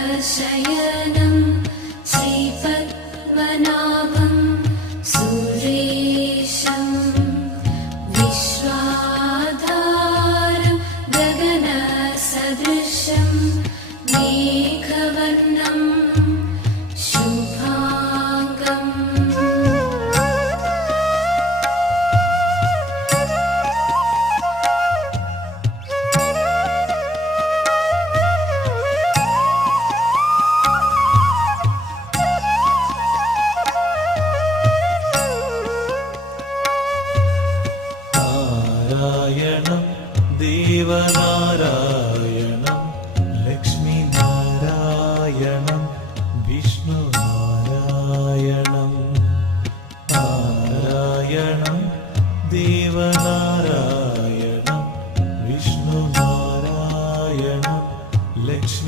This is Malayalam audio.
भुजगशयनं श्रीपद्मनाभं सुरेशं विश्वाधारं गगनसदृशं मेघवर्णं शुभाङ्गम्। നാരായണം ദേവനാരായണം ലക്ഷ്മീനാരായണം വിഷ്ണു